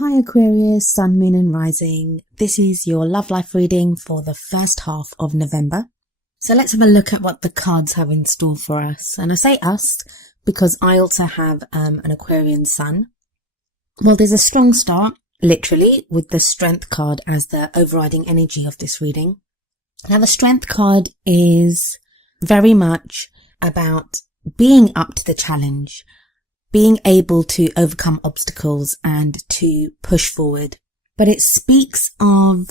Hi Aquarius, Sun, Moon and Rising. This is your love life reading for the first half of November. So let's have a look at what the cards have in store for us. And I say us because I also have an Aquarian sun. Well, there's a strong start, literally, with the Strength card as the overriding energy of this reading. Now the Strength card is very much about being up to the challenge, being able to overcome obstacles and to push forward. But it speaks of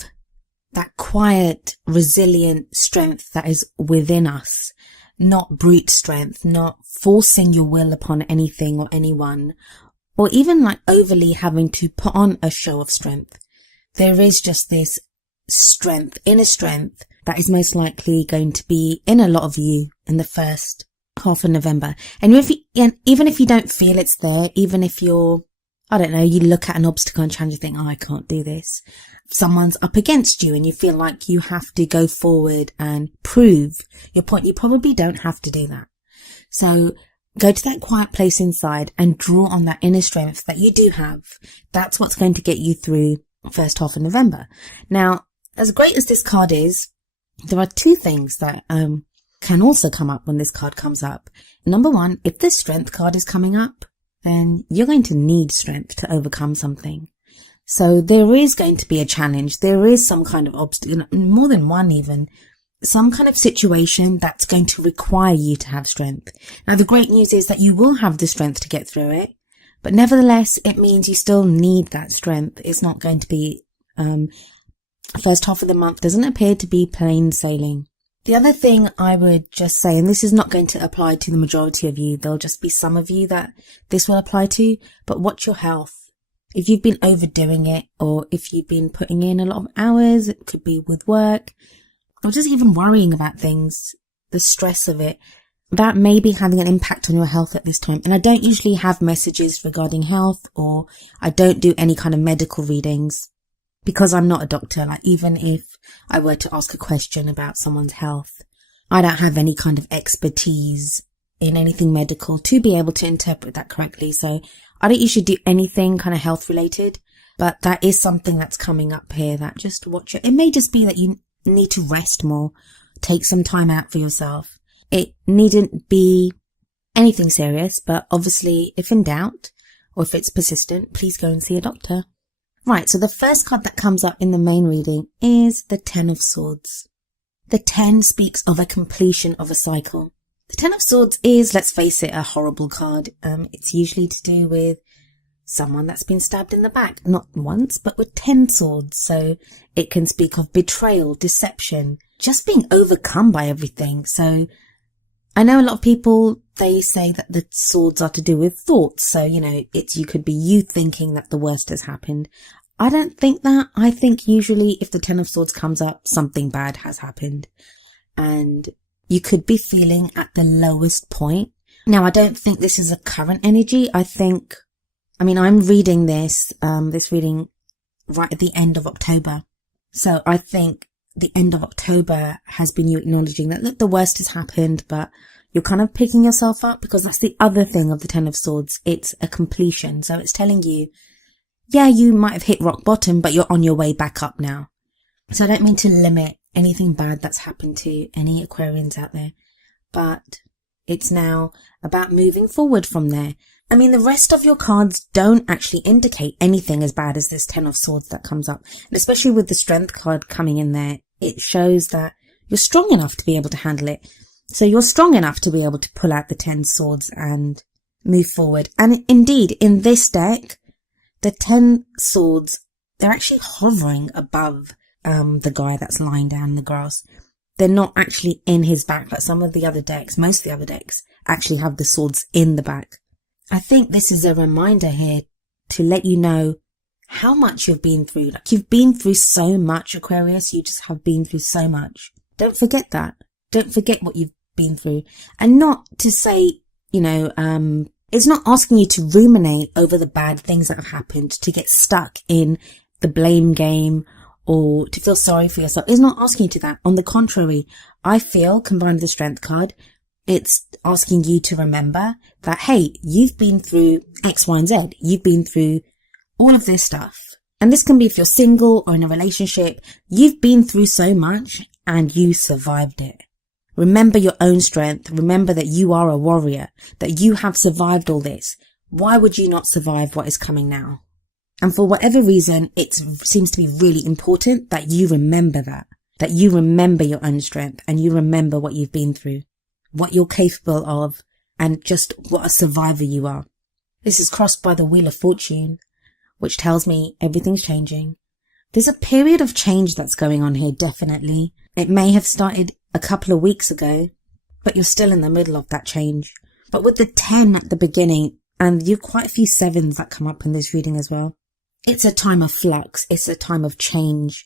that quiet, resilient strength that is within us, not brute strength, not forcing your will upon anything or anyone, or even like overly having to put on a show of strength. There is just this strength, inner strength, that is most likely going to be in a lot of you in the first half of November. And even if you don't feel it's there, even if you're, I don't know, you look at an obstacle and challenge and think, oh, I can't do this. Someone's up against you and you feel like you have to go forward and prove your point. You probably don't have to do that. So go to that quiet place inside and draw on that inner strength that you do have. That's what's going to get you through the first half of November. Now, as great as this card is, there are two things that can also come up when this card comes up. Number one, if this Strength card is coming up, then you're going to need strength to overcome something. So there is going to be a challenge. There is some kind of obstacle, more than one even, some kind of situation that's going to require you to have strength. Now the great news is that you will have the strength to get through it, but nevertheless, it means you still need that strength. It's not going to be, first half of the month doesn't appear to be plain sailing. The other thing I would just say, and this is not going to apply to the majority of you, there'll just be some of you that this will apply to, but watch your health. If you've been overdoing it, or if you've been putting in a lot of hours, it could be with work, or just even worrying about things, the stress of it, that may be having an impact on your health at this time. And I don't usually have messages regarding health, or I don't do any kind of medical readings, because I'm not a doctor. Like, even if I were to ask a question about someone's health, I don't have any kind of expertise in anything medical to be able to interpret that correctly. So I don't usually do anything kind of health related, but that is something that's coming up here that just watch it. It may just be that you need to rest more, take some time out for yourself. It needn't be anything serious, but obviously if in doubt or if it's persistent, please go and see a doctor. Right, so the first card that comes up in the main reading is the Ten of Swords. The 10 speaks of a completion of a cycle. The Ten of Swords is, let's face it, a horrible card. It's usually to do with someone that's been stabbed in the back, not once, but with 10 swords. So it can speak of betrayal, deception, just being overcome by everything. So I know a lot of people, they say that the swords are to do with thoughts. So, you could be you thinking that the worst has happened. I don't think that. I think usually if the Ten of Swords comes up, something bad has happened. And you could be feeling at the lowest point. Now, I don't think this is a current energy. I'm reading this reading right at the end of October. So I think the end of October has been you acknowledging that, look, the worst has happened, but you're kind of picking yourself up, because that's the other thing of the Ten of Swords. It's a completion. So it's telling you, yeah, you might have hit rock bottom, but you're on your way back up now. So I don't mean to limit anything bad that's happened to any Aquarians out there, but it's now about moving forward from there. The rest of your cards don't actually indicate anything as bad as this Ten of Swords that comes up. And especially with the Strength card coming in there, it shows that you're strong enough to be able to handle it. So you're strong enough to be able to pull out the 10 swords and move forward. And indeed, in this deck, the 10 swords, they're actually hovering above the guy that's lying down in the grass. They're not actually in his back, like some of the other decks. Most of the other decks actually have the swords in the back. I think this is a reminder here to let you know how much you've been through. Like, you've been through so much, Aquarius. You just have been through so much. Don't forget that. Don't forget what you've been through. And not to say, it's not asking you to ruminate over the bad things that have happened, to get stuck in the blame game or to feel sorry for yourself. It's not asking you to that. On the contrary, I feel, combined with the Strength card, it's asking you to remember that, hey, you've been through X, Y, and Z. You've been through all of this stuff. And this can be if you're single or in a relationship. You've been through so much and you survived it. Remember your own strength. Remember that you are a warrior, that you have survived all this. Why would you not survive what is coming now? And for whatever reason, it seems to be really important that you remember that you remember your own strength and you remember what you've been through, what you're capable of, and just what a survivor you are. This is crossed by the Wheel of Fortune, which tells me everything's changing. There's a period of change that's going on here, definitely. It may have started a couple of weeks ago, but you're still in the middle of that change. But with the 10 at the beginning, and you've quite a few 7s that come up in this reading as well, it's a time of flux. It's a time of change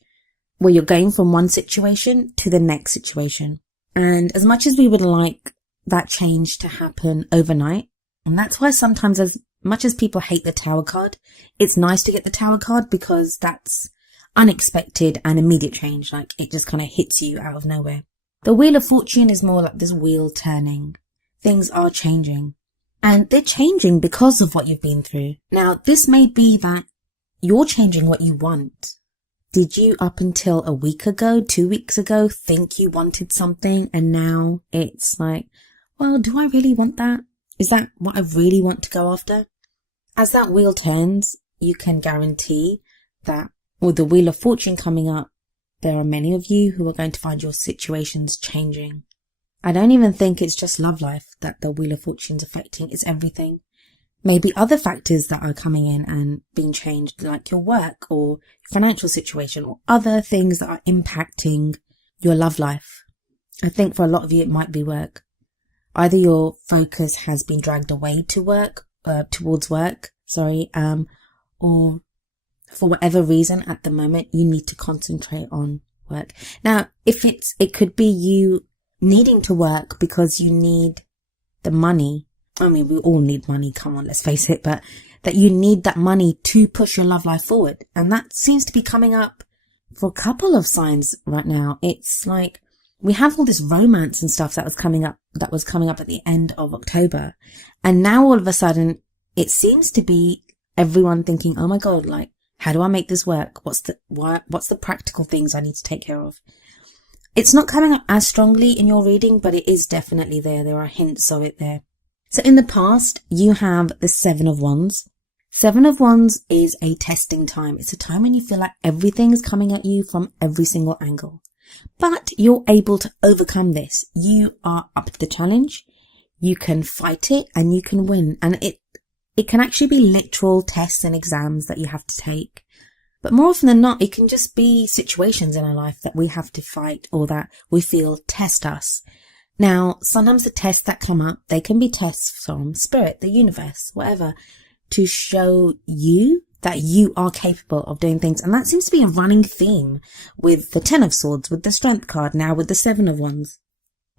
where you're going from one situation to the next situation. And as much as we would like that change to happen overnight, and that's why sometimes, as much as people hate the Tower card, it's nice to get the Tower card because that's unexpected and immediate change. Like, it just kind of hits you out of nowhere. The Wheel of Fortune is more like this wheel turning. Things are changing. And they're changing because of what you've been through. Now, this may be that you're changing what you want. Did you, up until a week ago, 2 weeks ago, think you wanted something, and now it's like, well, do I really want that? Is that what I really want to go after? As that wheel turns, you can guarantee that with the Wheel of Fortune coming up, there are many of you who are going to find your situations changing. I don't even think it's just love life that the Wheel of Fortune's affecting. It's everything. Maybe other factors that are coming in and being changed, like your work or your financial situation or other things that are impacting your love life. I think for a lot of you, it might be work. Either your focus has been dragged away to work, towards work, or for whatever reason at the moment, you need to concentrate on work. Now, it could be you needing to work because you need the money. I mean, we all need money, come on, let's face it, but that you need that money to push your love life forward. And that seems to be coming up for a couple of signs right now. It's like we have all this romance and stuff that was coming up at the end of October. And now all of a sudden it seems to be everyone thinking, oh my God, like, how do I make this work? What's the practical things I need to take care of? It's not coming up as strongly in your reading, but it is definitely there. There are hints of it there. So in the past, you have the 7 of Wands. 7 of Wands is a testing time. It's a time when you feel like everything is coming at you from every single angle. But you're able to overcome this. You are up to the challenge. You can fight it and you can win. And it can actually be literal tests and exams that you have to take. But more often than not, it can just be situations in our life that we have to fight or that we feel test us. Now, sometimes the tests that come up, they can be tests from spirit, the universe, whatever, to show you that you are capable of doing things. And that seems to be a running theme with the 10 of Swords, with the Strength card, now with the 7 of Wands.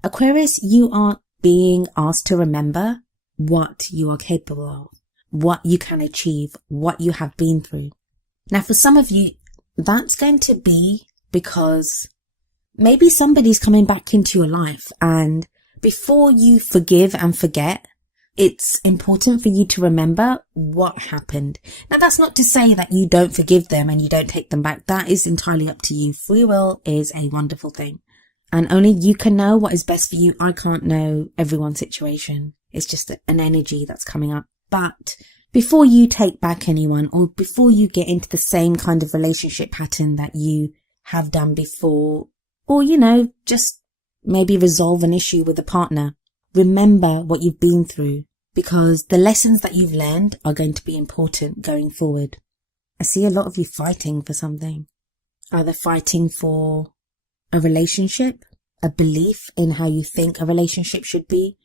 Aquarius, you are being asked to remember what you are capable of, what you can achieve, what you have been through. Now, for some of you, that's going to be because maybe somebody's coming back into your life, and before you forgive and forget, it's important for you to remember what happened. Now, that's not to say that you don't forgive them and you don't take them back. That is entirely up to you. Free will is a wonderful thing, and only you can know what is best for you. I can't know everyone's situation. It's just an energy that's coming up. But before you take back anyone, or before you get into the same kind of relationship pattern that you have done before, or, just maybe resolve an issue with a partner, remember what you've been through, because the lessons that you've learned are going to be important going forward. I see a lot of you fighting for something. Either fighting for a relationship, a belief in how you think a relationship should be,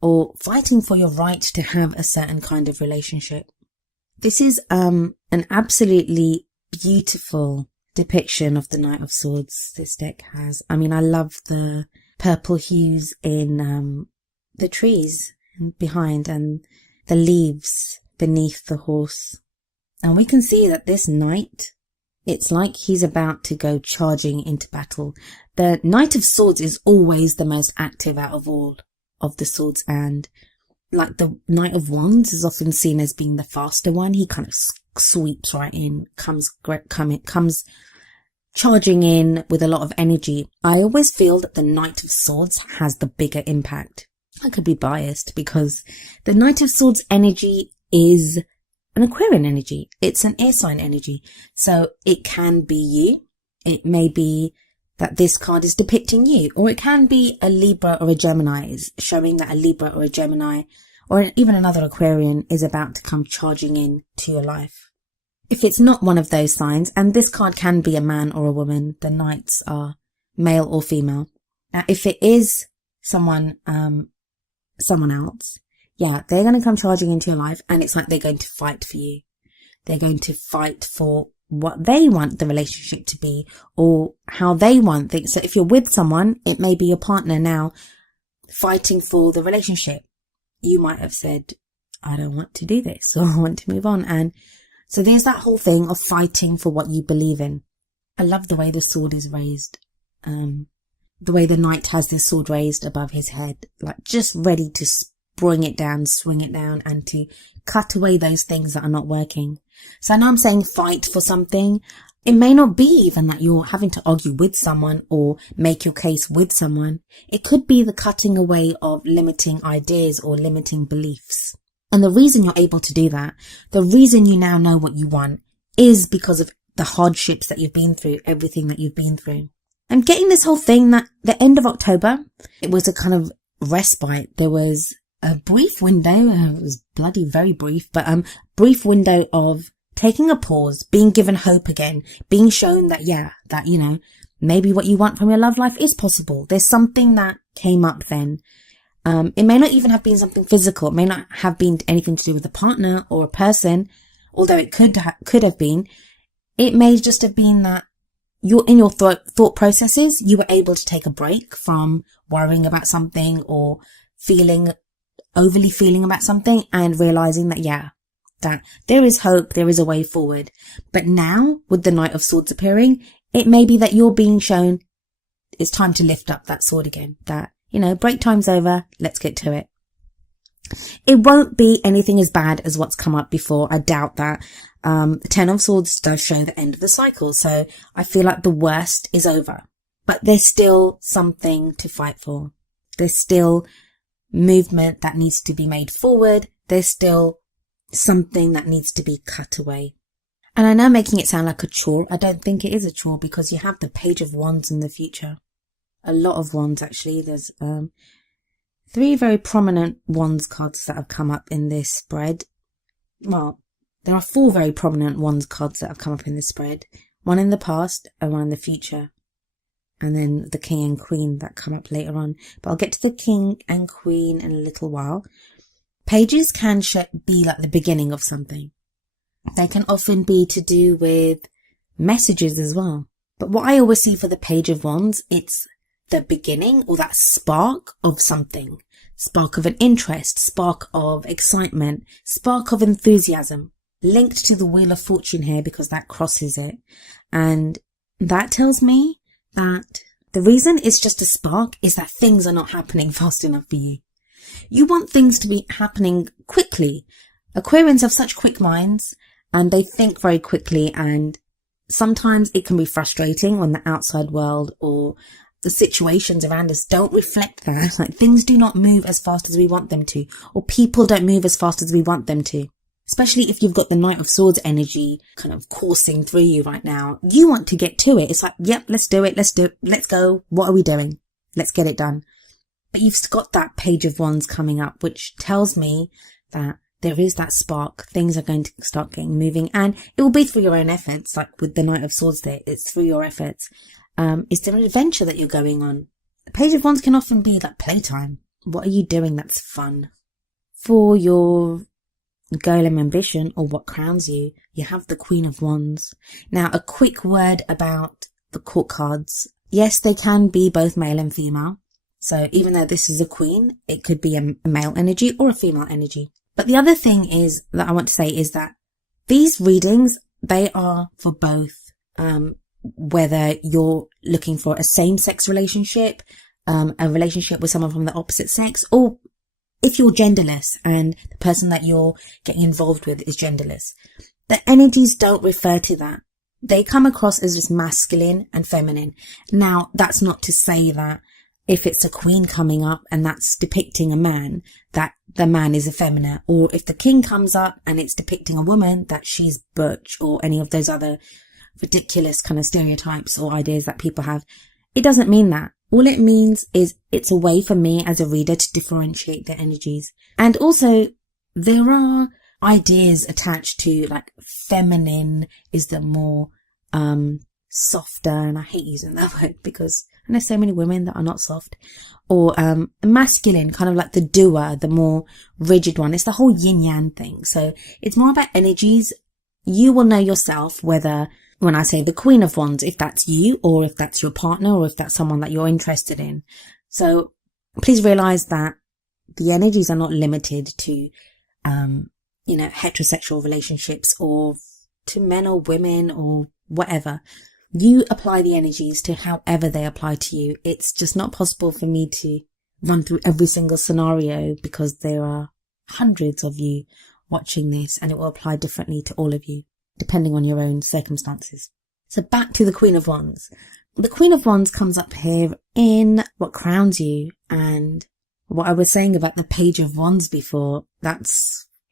or fighting for your right to have a certain kind of relationship. This is an absolutely beautiful depiction of the Knight of Swords this deck has. I mean, I love the purple hues in the trees behind and the leaves beneath the horse. And we can see that this knight, it's like he's about to go charging into battle. The Knight of Swords is always the most active out of all of the swords, and like the Knight of Wands is often seen as being the faster one. He kind of sweeps right in, comes charging in with a lot of energy. I always feel that the Knight of Swords has the bigger impact. I could be biased because the Knight of Swords energy is an Aquarian energy. It's an air sign energy. So it can be you. It may be that this card is depicting you, or it can be a Libra or a Gemini, is showing that a Libra or a Gemini or even another Aquarian is about to come charging in to your life. If it's not one of those signs, and this card can be a man or a woman, the Knights are male or female. Now, if it is someone else, yeah, they're going to come charging into your life, and it's like they're going to fight for you. They're going to fight for what they want the relationship to be, or how they want things. So if you're with someone, it may be your partner now fighting for the relationship. You might have said, I don't want to do this, or I want to move on. And so there's that whole thing of fighting for what you believe in. I love the way the sword is raised. The way the knight has this sword raised above his head, like just ready to swing it down, and to cut away those things that are not working. So now I'm saying fight for something. It may not be even that you're having to argue with someone or make your case with someone. It could be the cutting away of limiting ideas or limiting beliefs. And the reason you're able to do that, the reason you now know what you want, is because of the hardships that you've been through, everything that you've been through. I'm getting this whole thing that the end of October, it was a kind of respite. There was a brief window, it was bloody very brief, but brief window of taking a pause, being given hope again, being shown that, maybe what you want from your love life is possible. There's something that came up then. It may not even have been something physical. It may not have been anything to do with a partner or a person, although it could have been. It may just have been that in your thought processes, you were able to take a break from worrying about something or overly feeling about something, and realizing that, that there is hope, there is a way forward. But now, with the Knight of Swords appearing, it may be that you're being shown it's time to lift up that sword again. That, break time's over, let's get to it. It won't be anything as bad as what's come up before. I doubt that. The Ten of Swords does show the end of the cycle, so I feel like the worst is over. But there's still something to fight for. There's still movement that needs to be made forward. There's still something that needs to be cut away. And I know making it sound like a chore. I don't think it is a chore, because you have the Page of Wands in the future. A lot of wands, actually. There's 3 very prominent wands cards that have come up in this spread. Well, there are 4 very prominent wands cards that have come up in this spread. One in the past and one in the future. And then the King and Queen that come up later on. But I'll get to the King and Queen in a little while. Pages can be like the beginning of something. They can often be to do with messages as well. But what I always see for the Page of Wands, it's the beginning, or that spark of something. Spark of an interest, spark of excitement, spark of enthusiasm. Linked to the Wheel of Fortune here, because that crosses it. And that tells me that the reason it's just a spark is that things are not happening fast enough for you. You want things to be happening quickly. Aquarians have such quick minds, and they think very quickly, and sometimes it can be frustrating when the outside world or the situations around us don't reflect that. Like, things do not move as fast as we want them to, or people don't move as fast as we want them to. Especially if you've got the Knight of Swords energy kind of coursing through you right now. You want to get to it. It's like, yep, let's do it. Let's go. What are we doing? Let's get it done. But you've got that Page of Wands coming up, which tells me that there is that spark. Things are going to start getting moving, and it will be through your own efforts. Like with the Knight of Swords there, it's through your efforts. Is there an adventure that you're going on? The Page of Wands can often be like playtime. What are you doing that's fun? For your goal and ambition, or what crowns you, you have the Queen of Wands. Now, a quick word about the court cards. Yes, they can be both male and female. So even though this is a queen, it could be a male energy or a female energy. But the other thing is that I want to say is that these readings, they are for both. Whether you're looking for a same-sex relationship, a relationship with someone from the opposite sex, or if you're genderless and the person that you're getting involved with is genderless, the energies don't refer to that. They come across as just masculine and feminine. Now, that's not to say that if it's a queen coming up and that's depicting a man, that the man is effeminate, or if the king comes up and it's depicting a woman, that she's butch, or any of those other ridiculous kind of stereotypes or ideas that people have. It doesn't mean that. All it means is it's a way for me as a reader to differentiate the energies. And also, there are ideas attached to, like, feminine is the more softer, and I hate using that word because I know so many women that are not soft, or masculine, kind of like the doer, the more rigid one. It's the whole yin yang thing. So it's more about energies. You will know yourself whether, when I say the Queen of Wands, if that's you, or if that's your partner, or if that's someone that you're interested in. So please realize that the energies are not limited to heterosexual relationships, or to men or women or whatever. You apply the energies to however they apply to you. It's just not possible for me to run through every single scenario because there are hundreds of you watching this, and it will apply differently to all of you, depending on your own circumstances. So back to the Queen of Wands. The Queen of Wands comes up here in what crowns you, and what I was saying about the Page of Wands before,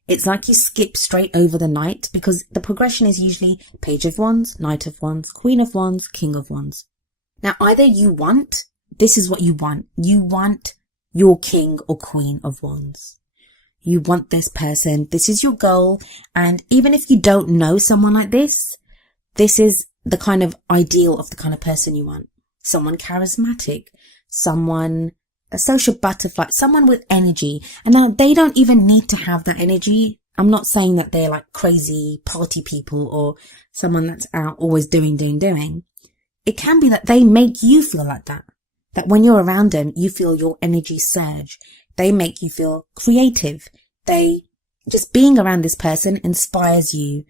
it's like you skip straight over the Knight, because the progression is usually Page of Wands, Knight of Wands, Queen of Wands, King of Wands. Now, either this is what you want. You want your King or Queen of Wands. You want this person. This is your goal. And even if you don't know someone like this, this is the kind of ideal of the kind of person you want. Someone charismatic, a social butterfly, someone with energy. And now they don't even need to have that energy. I'm not saying that they're like crazy party people or someone that's out always doing. It can be that they make you feel like that. That when you're around them, you feel your energy surge. They make you feel creative. Just being around this person inspires you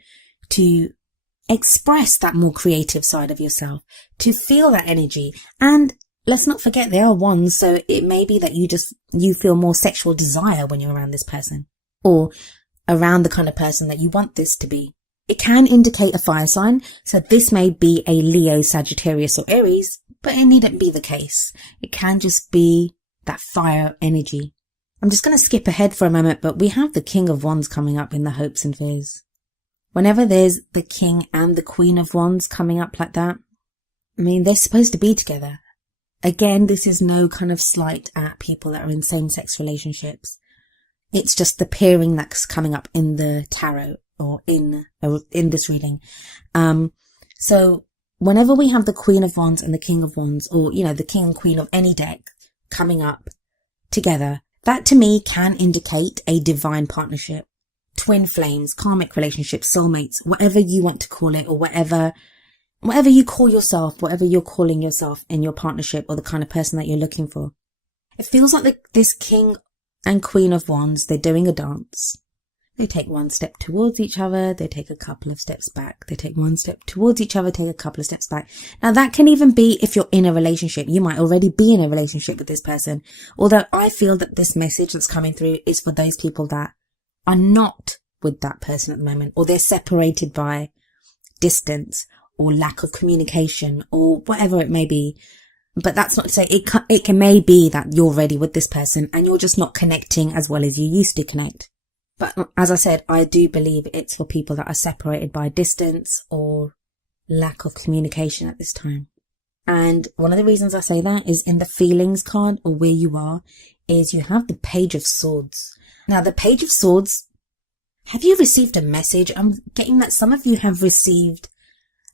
to express that more creative side of yourself, to feel that energy. And let's not forget they are wands, so it may be that you feel more sexual desire when you're around this person, or around the kind of person that you want this to be. It can indicate a fire sign, so this may be a Leo, Sagittarius, or Aries, but it needn't be the case. It can just be that fire energy. I'm just going to skip ahead for a moment, but we have the King of Wands coming up in the hopes and fears. Whenever there's the King and the Queen of Wands coming up like that, I mean, they're supposed to be together. Again, this is no kind of slight at people that are in same-sex relationships. It's just the pairing that's coming up in the tarot or in this reading. So whenever we have the Queen of Wands and the King of Wands, or, the King and Queen of any deck coming up together, that to me can indicate a divine partnership, twin flames, karmic relationships, soulmates, whatever you want to call it, or whatever you call yourself, whatever you're calling yourself in your partnership, or the kind of person that you're looking for. It feels like this King and Queen of Wands, they're doing a dance. They take one step towards each other, they take a couple of steps back. They take one step towards each other, take a couple of steps back. Now that can even be if you're in a relationship. You might already be in a relationship with this person. Although I feel that this message that's coming through is for those people that are not with that person at the moment, or they're separated by distance or lack of communication or whatever it may be. But that's not to say it may be that you're ready with this person and you're just not connecting as well as you used to connect. But as I said, I do believe it's for people that are separated by distance or lack of communication at this time. And one of the reasons I say that is in the feelings card, or where you are, is you have the Page of Swords. Now, the Page of Swords, have you received a message? I'm getting that some of you have received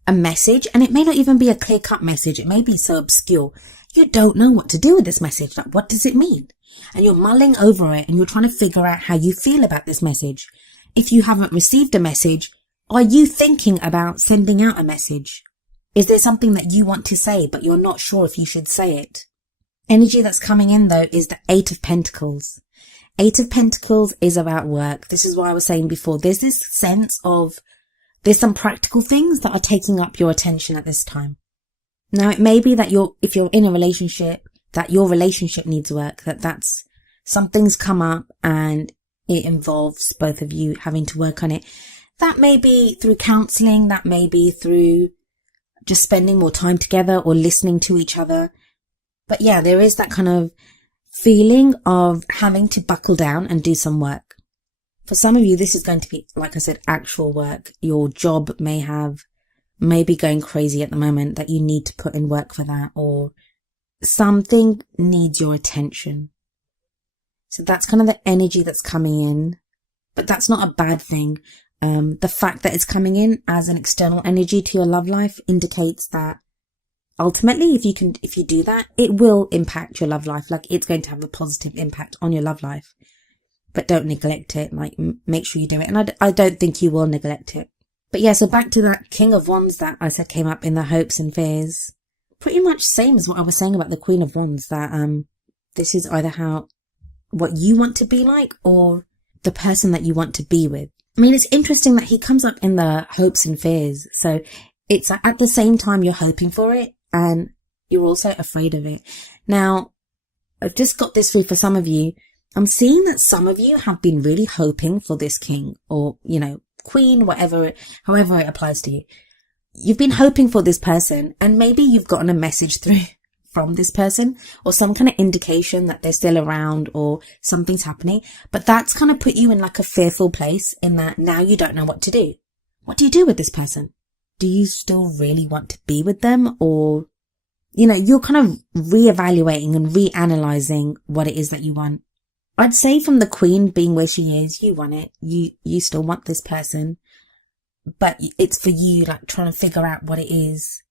a message, and it may not even be a clear-cut message. It may be so obscure. You don't know what to do with this message. Like, what does it mean? And you're mulling over it and you're trying to figure out how you feel about this message. If you haven't received a message, are you thinking about sending out a message? Is there something that you want to say, but you're not sure if you should say it? Energy that's coming in, though, is the Eight of Pentacles. Eight of Pentacles is about work. This is what I was saying before. There's this sense of there's some practical things that are taking up your attention at this time. Now, it may be that if you're in a relationship, that your relationship needs work, that's something's come up and it involves both of you having to work on it. That may be through counseling, that may be through just spending more time together or listening to each other. But yeah, there is that kind of feeling of having to buckle down and do some work. For some of you, this is going to be, like I said, actual work. Your job may be going crazy at the moment, that you need to put in work for that, or something needs your attention. So that's kind of the energy that's coming in, but that's not a bad thing. The fact that it's coming in as an external energy to your love life indicates that ultimately, if you do that, it will impact your love life. Like, it's going to have a positive impact on your love life, but don't neglect it. Like, make sure you do it. And I don't think you will neglect it. But yeah, so back to that King of Wands that I said came up in the hopes and fears. Pretty much same as what I was saying about the Queen of Wands, that this is either what you want to be like or the person that you want to be with. I mean, it's interesting that he comes up in the hopes and fears. So it's at the same time you're hoping for it and you're also afraid of it. Now, I've just got this through for some of you. I'm seeing that some of you have been really hoping for this king or, queen, however it applies to you. You've been hoping for this person, and maybe you've gotten a message through from this person or some kind of indication that they're still around or something's happening. But that's kind of put you in like a fearful place, in that now you don't know what to do. What do you do with this person? Do you still really want to be with them? Or, you're kind of reevaluating and reanalyzing what it is that you want. I'd say from the Queen being where she is, you want it. You still want this person, but it's for you, like, trying to figure out what it is,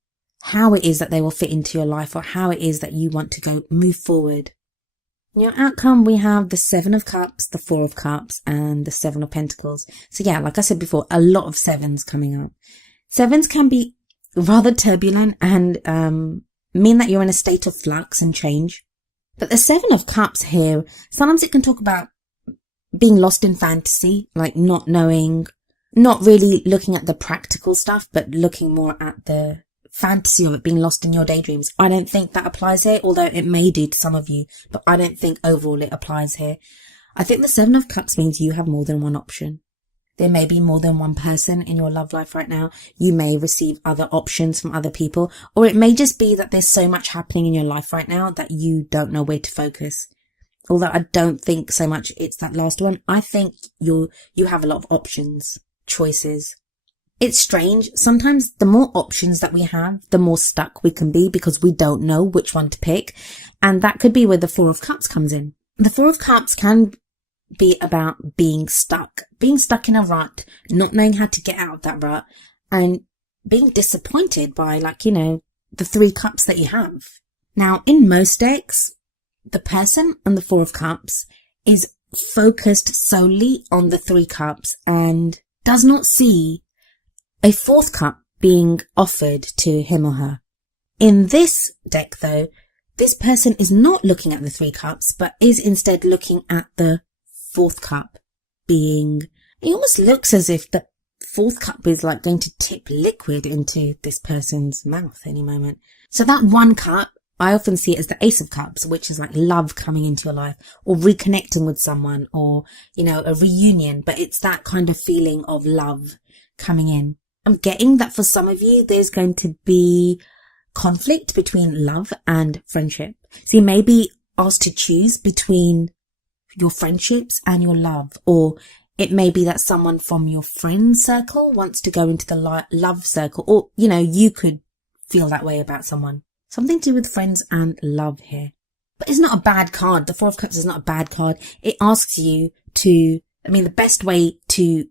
how it is that they will fit into your life, or how it is that you want to move forward. In your outcome, we have the 7 of Cups, the 4 of Cups, and the 7 of Pentacles. So yeah, like I said before, a lot of 7s coming up. 7s can be rather turbulent and mean that you're in a state of flux and change. But the 7 of Cups here, sometimes it can talk about being lost in fantasy, like not knowing, not really looking at the practical stuff, but looking more at the fantasy of it, being lost in your daydreams. I don't think that applies here, although it may do to some of you, but I don't think overall it applies here. I think the 7 of Cups means you have more than one option. There may be more than one person in your love life right now. You may receive other options from other people, or it may just be that there's so much happening in your life right now that you don't know where to focus. Although I don't think so much it's that last one. I think you have a lot of options, choices. It's strange. Sometimes the more options that we have, the more stuck we can be because we don't know which one to pick. And that could be where the 4 of Cups comes in. The 4 of Cups can be about being stuck in a rut, not knowing how to get out of that rut, and being disappointed by, the 3 cups that you have. Now, in most decks, the person on the 4 of Cups is focused solely on the 3 cups and does not see a 4th cup being offered to him or her. In this deck, though, this person is not looking at the 3 cups, but is instead looking at the 4th cup it almost looks as if the 4th cup is like going to tip liquid into this person's mouth any moment. So that 1 cup, I often see it as the Ace of Cups, which is like love coming into your life, or reconnecting with someone, or, a reunion, but it's that kind of feeling of love coming in. I'm getting that for some of you, there's going to be conflict between love and friendship. So you may be asked to choose between your friendships and your love, or it may be that someone from your friend circle wants to go into the love circle, or, you could feel that way about someone. Something to do with friends and love here. But it's not a bad card. The 4 of Cups is not a bad card. It asks you the best way to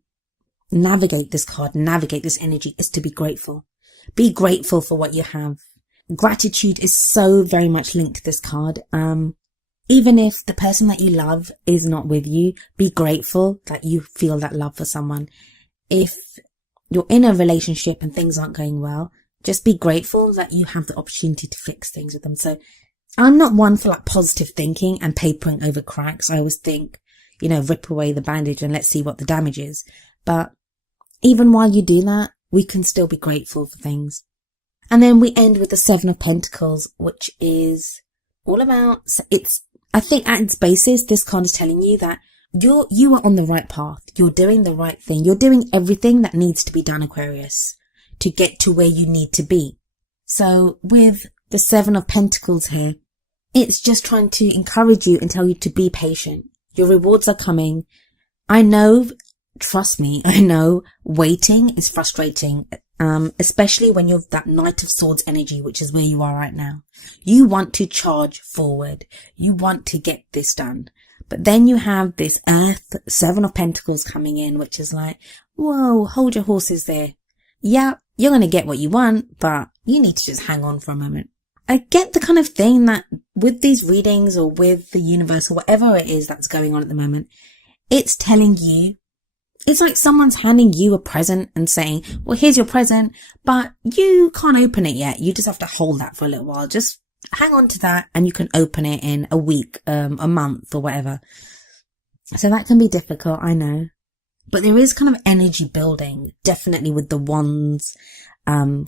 navigate this card, navigate this energy, is to be grateful. Be grateful for what you have. Gratitude is so very much linked to this card. Even if the person that you love is not with you, be grateful that you feel that love for someone. If you're in a relationship and things aren't going well, just be grateful that you have the opportunity to fix things with them. So I'm not one for positive thinking and papering over cracks. I always think, rip away the bandage and let's see what the damage is. But even while you do that, we can still be grateful for things. And then we end with the 7 of Pentacles, which is all about, it's I think at its basis, this card is telling you that you are on the right path. You're doing the right thing. You're doing everything that needs to be done, Aquarius, to get to where you need to be. So with the Seven of Pentacles here, it's just trying to encourage you and tell you to be patient. Your rewards are coming. I know, trust me, I know waiting is frustrating, especially when you're that Knight of Swords energy, which is where you are right now. You want to charge forward. You want to get this done. But then you have this Earth, Seven of Pentacles coming in, which is like, whoa, hold your horses there. Yeah, you're going to get what you want, but you need to just hang on for a moment. I get the kind of thing that with these readings or with the universe or whatever it is that's going on at the moment, it's telling you, it's like someone's handing you a present and saying, well, here's your present, but you can't open it yet. You just have to hold that for a little while. Just hang on to that and you can open it in a week, a month or whatever. So that can be difficult, I know. But there is kind of energy building, definitely with the Wands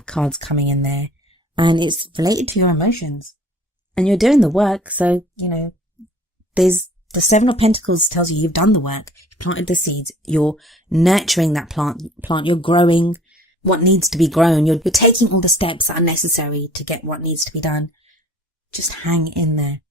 cards coming in there. And it's related to your emotions. And you're doing the work, so, you know, there's the Seven of Pentacles tells you you've done the work. You've planted the seeds. You're nurturing that plant. You're growing what needs to be grown. You're taking all the steps that are necessary to get what needs to be done. Just hang in there.